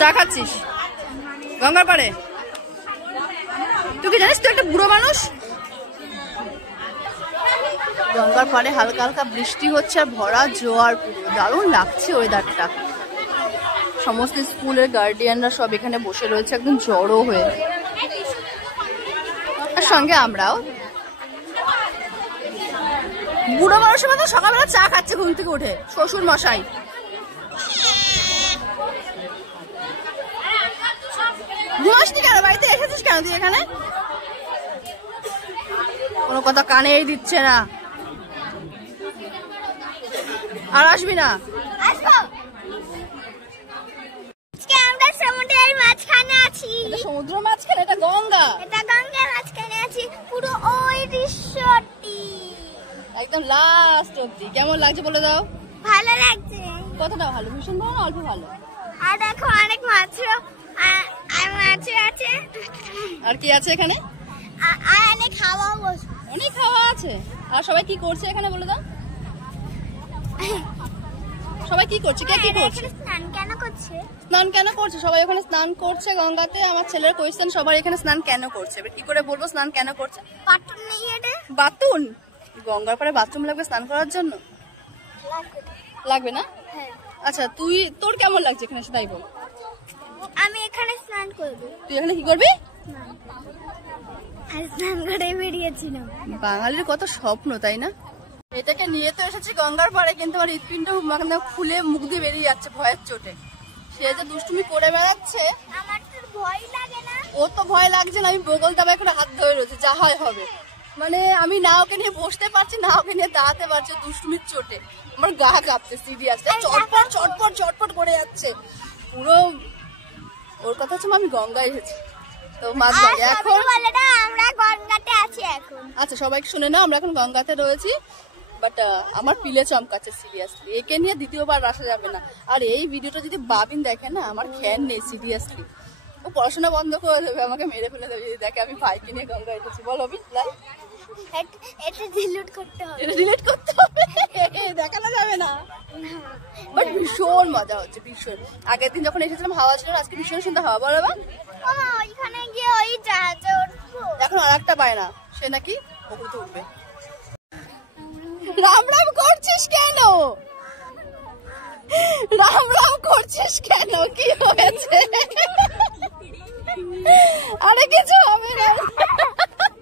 চা খাচ্ছিস গঙ্গার পাড়ে? তুই কি জানিস তুই একটা বুড়ো মানুষ? গঙ্গার পাড়ে হালকা হালকা বৃষ্টি হচ্ছে আর ভরা জোয়ার, পুরো দারুণ লাগছে ওয়েদারটা। সমস্ত স্কুলের গার্ডিয়ানরা সব এখানে বসে রয়েছে একদম জড়ো হয়ে, আর সঙ্গে আমরাও। বুড়ো মানুষের মতো সকালবেলা চা খাচ্ছে ঘুম থেকে উঠে শ্বশুর মশাই। ঘুমাসনি কেন? বাড়িতে এসেছিস কেন তুই এখানে? কোনো কথা কানেই দিচ্ছে না। আর আসবি না? সমুদ্র মাঝখানে, এটা গঙ্গা, এটা গঙ্গার মাঝখানে আছি, পুরো ওই দৃশ্যটি একদম লাস্ট অবধি। কেমন লাগছে বলে দাও? ভালো লাগছে। কতটা ভালো? ভীষণ ভালো না অল্প ভালো? আর দেখো অনেক মাছ আছে। আর কি আছে এখানে? আর অনেক হাওয়া বসে, অনেক হাওয়া আছে। আর সবাই কি করছে এখানে বলে দাও? সবাই কি করছে? কে কি করছে? স্নান কেন করছে? স্নান কেন করছে? সবাই ওখানে স্নান করছে গঙ্গাতে। আমার ছেলের কোয়েশ্চেন, সবাই এখানে স্নান কেন করছে? এবার কি করে বলবো স্নান কেন করছে? বাথরুম নেই এটা? বাথরুম? গঙ্গার পাড়ে বাথরুম লাগবে স্নান করার জন্য? লাগবে না? হ্যাঁ। আচ্ছা তোর কেমন লাগছে এখানে সেটাই বল। আমি এখানে স্নান করব। তুই এখানে কি করবি? স্নান করে বেরিয়েছিলাম। বাঙালির কত স্বপ্ন, তাই না? এটাকে নিয়ে তো এসেছি গঙ্গার পাড়ে, কিন্তু আমার হৃৎপিণ্ড খুলে মুখ দিয়ে বেরিয়ে যাচ্ছে ভয়ের চোটে। সে যে দুষ্টুমি করে বেড়াচ্ছে। আমার তো ভয় লাগে না? ও তো ভয় লাগছে না, আমি বগল দাবায় করে হাত ধরে রয়েছে, যা হয় হবে। মানে আমি না ওকে নিয়ে বসতে পারছি না ওকে নিয়ে দাঁড়াতে পারছি দুষ্টুমির চোটে। আমার গা কাঁপছে সিরিয়াসলি, চটপট চটপট চটপট করে যাচ্ছে পুরো। ওর কথা হচ্ছে আমি গঙ্গায় এসেছি তো মাছ ধরে এখন। আমরা গঙ্গাতে আছি এখন। আচ্ছা সবাইকে শুনে নাও, আমরা এখন গঙ্গাতে রয়েছি। বাট আমার পিলে চমকাচ্ছে সিরিয়াসলি, একে নিয়ে দ্বিতীয়বার আসা যাবে না। আর এই ভিডিওটা যদি বাবিন দেখে না, আমার খ্যান নেই সিরিয়াসলি। ও পড়াশোনা বন্ধ করে দেবে, আমাকে মেরে ফেলে দেবে যদি দেখে আমি ভাইকে নিয়ে গঙ্গায় এসেছি। বল অবি, এটা ডিলিট করতে হবে। এটা ডিলিট করতে হবে, দেখানো যাবে না। বাট ভীষণ মজা হচ্ছে, ভীষণ। আগের দিন যখন এসেছিলাম হাওয়া ছিল, আজকে ভীষণ সুন্দর হাওয়া। বলো বা ওইখানে গিয়ে ওই জাহাজে উঠবো। এখন আর একটা পায় না, সে নাকি ওপরে উঠবে। রাম রাম করছিস কেন? রাম রাম করছিস কেন? কি হয়েছে? আরে কিছু হবে না।